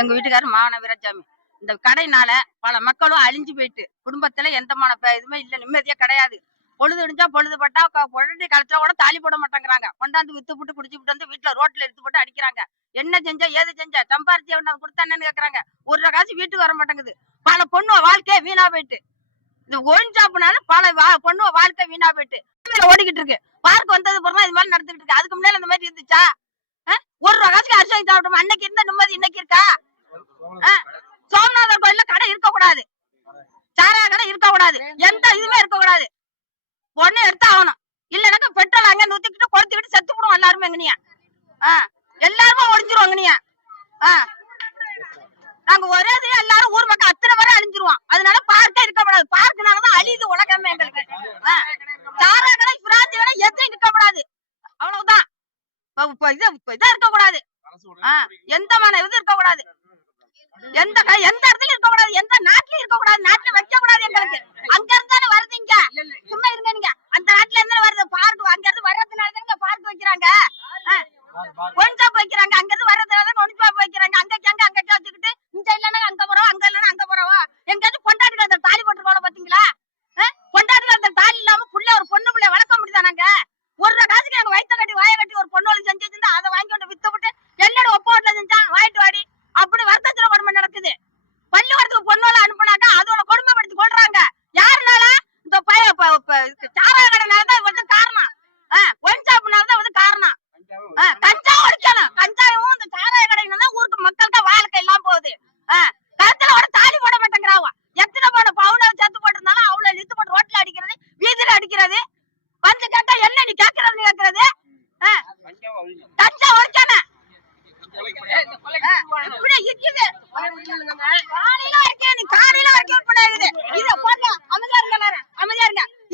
எங்க வீட்டுக்காரர் மாவன வீரசாமி. இந்த கடைனால பல மக்களும் அழிஞ்சு போயிட்டு குடும்பத்துல எந்தமான இதுவுமே இல்ல, நிம்மதியா கிடையாது. பொழுது இடிஞ்சா பொழுது பட்டா குழந்தை காலத்துல கூட தாலி போட மாட்டேங்கிறாங்க. கொண்டாந்து வித்து போட்டு குடிச்சு விட்டு வந்து வீட்டுல ரோட்ல எடுத்து போட்டு அடிக்கிறாங்க. என்ன செஞ்சா ஏது செஞ்சா சம்பாரிச்சு கொடுத்தானு கேக்குறாங்க. ஒரு காசு வீட்டுக்கு வர மாட்டேங்குது. பல பொண்ணு வாழ்க்கையே வீணா போயிட்டு இந்த ஒழிஞ்சாப்புனால பல பொண்ணு வாழ்க்கை வீணா போயிட்டு ஓடிக்கிட்டு இருக்கு. பார்க் வந்தது பிறகு இது மாதிரி நடந்துகிட்டு இருக்கு. அதுக்கு முன்னாடி இந்த மாதிரி இருந்துச்சா? ஒரு காசுக்கு அரிசி வாங்கி சாப்பிட்டோம். அன்னைக்கு இருந்த நிம்மதி இன்னைக்கு இருக்கா? சோமநாதர் கோயில்ல கடை இருக்க கூடாது, சாராய கடை இருக்க கூடாது, எந்த இதுவுமே இருக்க கூடாது. பொண்ணு எடுத்து ஆகணும். இல்லைனாக்கா பெட்ரோல் அங்க நூத்திக்கிட்டு கொளுத்திக்கிட்டு செத்து போடுவோம் எல்லாருமே. எங்கனியா எல்லாருமே ஒழிஞ்சிருவாங்க. நீயா நாங்க ஒரே எல்லாரும் ஊர் மக்கள் அத்தனை பேரும் அழிஞ்சிருவோம். அதனால பார்க்க இருக்கக்கூடாது. பார்க்கனாலதான் அழியுது உலகமே எங்களுக்கு. சாராய கடை பிராந்தி கடை எதையும் இருக்கக்கூடாது. அவ்வளவுதான். இதா இருக்கக்கூடாது. எந்த மன இது இருக்கக்கூடாது. எந்த இடத்துலயும் இருக்கக்கூடாது. எந்த நாட்டிலயும் இருக்கக்கூடாது. நாட்டுல வைக்க கூடாது. எங்களுக்கு அங்க இருந்தாலும் வருது. இங்க சும்மா இருங்க. நீங்க அந்த நாட்டுல இருந்தாலும் வருது. பார்க் அங்க இருந்து வர்றதுனாலதான் பார்க் வைக்கிறாங்க, ஒன்சாப் வைக்கிறாங்க. அங்க இருந்து வர்றதுனால ஒன்சாப் வைக்கிறாங்க. அங்கக்கு அங்க வச்சுக்கிட்டு இங்க இல்லன்னா அங்க போறோம், அங்க இல்லன்னா அங்க போறோம். எங்கேயாச்சும் கொண்டாடி அந்த தாலி போட்டுருக்கோம் பாத்தீங்களா? கொண்டாடி அந்த தாலி இல்லாம புள்ள ஒரு பொண்ணு பிள்ளைய வளர்க்க முடியுதா? நாங்க ஒரு காசுக்கு நாங்க வயிற்ற கட்டி வாய கட்டி ஒரு பொண்ணு செஞ்சு வச்சிருந்தா அதை வாங்கி கொண்டு வித்து விட்டு என்னோட ஒப்போட்ல செஞ்சான் வாயிட்டு வாடி அப்படி வருத்தத்துல கொடுமை நடக்குது. பள்ளிக்கூடத்துக்கு பொண்ணோல அனுப்புனாக்கா அதோட கொடுமைப்படுத்தி கொள்றாங்க. யாருனால? இந்த சாராய கடைனாலதான் வந்து காரணம். ஒன்சாப்புனாலதான் வந்து காரணம். கஞ்சாவும் அடிக்கணும். கஞ்சாவும் இந்த சாராய கடைனால ஊருக்கு மக்களுக்கு வாழ்க்கை எல்லாம் போகுது. கருத்துல ஒரு தாலி போட மாட்டேங்கிறாவா. எத்தனை போன பவுன செத்து போட்டிருந்தாலும் அவ்வளவு இழுத்து போட்டு ரோட்ல அடிக்கிறது, வீதியில அடிக்கிறது. வந்து கேட்டா என்ன நீ கேட்கறது கேட்கறது. கஞ்சா ஒழிக்கணும்.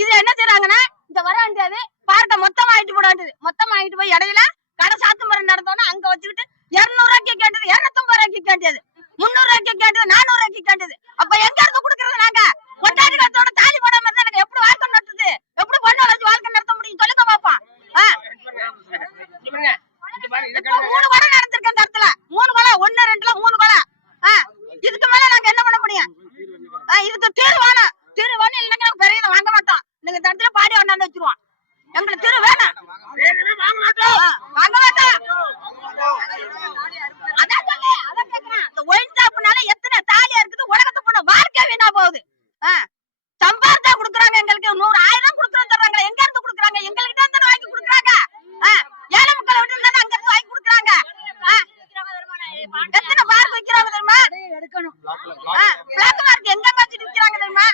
இதுல என்ன செய்யறாங்கன்னா இந்த வர வேண்டியது பார்க்க மொத்தமா ஆயிட்டு போட வேண்டியது. மொத்தமா ஆயிட்டு போய் இடையில கடை சாத்து முறை நடந்தோன்னா அங்க வச்சுக்கிட்டு 200 ரூபாய்க்கு கேட்டது, 250 ரூபாய்க்கு கேட்டது, 300 ரூபாய்க்கு கேட்டது, 400 ரூபாய்க்கு கேட்டது. அப்ப எங்க இருந்து கொடுக்கறது? நாங்க கொண்டாடிகளோட தாலி போடாம இருந்தா எனக்கு எப்படி வாழ்க்கை நடத்துது? எப்படி பொண்ணு வளர்ச்சி வாழ்க்கை நடத்த முடியும்? சொல்லுங்க பாப்போம். 3 கொலை நடந்திருக்கு அந்த இடத்துல. 3 கொலை, 1 2ல 3 கொலை. இதுக்கு மேல நாங்க என்ன பண்ண முடியும்? இதுக்கு தீர்வு வேணும். தீர்வு வேணும். இல்லைன்னா பெரிய வாங்க மாட்டோம். நீங்க இந்த இடத்துல பாடி கொண்டாந்து வச்சிருவோம். எங்களுக்கு தீர்வு வேணும். வாங்க மாட்டோம். அதான் சொல்லு, அதான் கேட்கிறேன். இந்த ஒயின் ஷாப்னால எத்தனை தாலியா இருக்குது. உலகத்து போன வாழ்க்கை வீணா போகுது. சம்பாரிச்சா குடுக்குறாங்க. எங்களுக்கு 100 1000 கொடுக்குறோம் தர்றாங்க. எங்க இருந்து குடுக்குறாங்க? எங்ககிட்ட இருந்து வாங்கி குடுக்குறாங்க. ஏழை மக்களை விட்டு இருந்தா அங்க இருந்து வாங்கி குடுக்குறாங்க. எத்தனை பார்க் வைக்கிறாங்க தெரியுமா? பிளாக் மார்க் எங்க வச்சுட்டு விக்கிறாங்க தெரியுமா?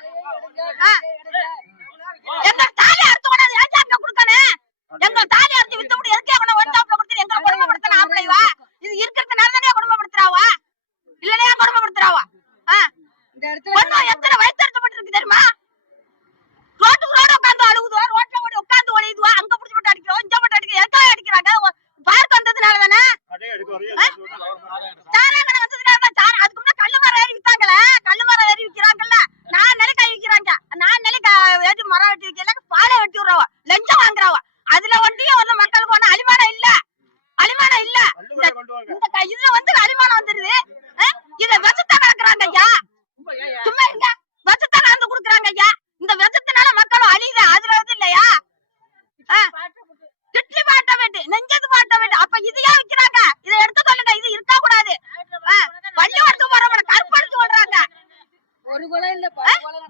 எங்க தாலி அறுத்து கூடாது. ஏன் அங்க கொடுக்கணும்? எங்க தாலி அறுத்து வித்து விட்டு எதுக்கே ஒன் ஷாப்ல கொடுத்து எங்களை கொடுமைப்படுத்தின ஆம்பளைவா? இது இருக்கிறதுனால தானே கொடுமைப்படுத்துறாவா? இல்லையா கொடுமைப்படுத்துறாவா? எத்தனை வயிற்றுப்பட்டு இருக்கு தெரியுமா? ரோட்டுக்கு ரோடு உட்காந்து அழுகுதுவா, ரோட்ல ஓடி உட்காந்து ஒழியுதுவா, அங்க புடிச்சு போட்டு அடிக்கிறோம், இங்க போட்டு அடிக்கிறோம். எதுக்காக அடிக்கிறாங்க? பார்க் வந்ததுனால தானே. சாராய கடை வந்ததுனாலதான். அதுக்கு முன்னாடி கல்லு மரம் ஏறி வித்தாங்களே, கல்லு மரம் ஏறி விக்கிறாங்கல்ல, 4 நிலைக்கு விக்கிறாங்க. 4 நிலைக்கு ஏறி மரம் வெட்டி வைக்கல, பாலை வெட்டி விடுறவா, லஞ்சம் வாங்குறவா. அதுல ஒன்றியும் வந்து மக்களுக்கு ஒண்ணு அலிமானம் இல்ல. அலிமானம் இல்ல. இந்த இதுல வந்து அலிமானம் வந்துருது. இத விஷத்தை கலக்குறாங்க ஐயா. சும்மா இருங்க. விஷத்தை கலந்து குடுக்குறாங்க ஐயா. இந்த விஷத்தினால மக்களும் அழியுது. அதுல வந்து இல்லையா? கிட்லி பாட்ட வேண்டி, நெஞ்சது பாட்ட வேண்டி. அப்ப இதையா விக்கிறாங்க? இதை எடுத்து சொல்லுங்க. இது இருக்க கூடாது. பள்ளிக்கூடத்துக்கு போறவங்க கருப்படுத்து சொல்றாங்க.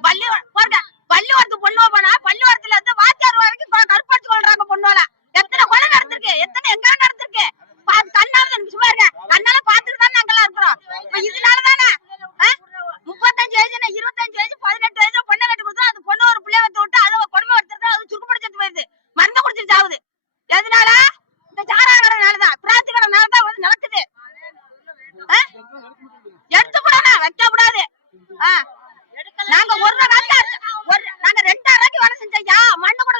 பள்ளிக்கூடத்துக்கு பொண்ணு போனா பள்ளிக்கூடத்துல இருந்து வாத்தியார் வரைக்கும் கருப்படுத்து சொல்றாங்க பொண்ணோல. எத்தனை கொலை நடந்திருக்கு, எத்தனை எங்க நடந்திருக்கு. கண்ணால சும்மா இருக்க, கண்ணால பாத்துட்டு தான் நாங்கெல்லாம் இருக்கிறோம். இப்ப இதனாலதானே 35 வயசு 25 வயசு 18 வயசு பொண்ணை கட்டி கொடுத்தா அது பொண்ணு ஒரு பிள்ளை வச்சு விட்டு அதை கொடுமை எடுத்துட்டு அது சுருக்கு பிடிச்சிட்டு போயிருது, மருந்து குடிச்சிட்டு ஆகுது. எதனால? இந்த சாராய கடைனாலதான், பிராந்தி கடைனாலதான் வந்து நடக்குது. எடுத்து கூடாது, வைக்க கூடாது. நாங்க 1 நாள் நாங்க 2000 ரூபாய்க்கு வேலை செஞ்சோம். மண்ணு கூட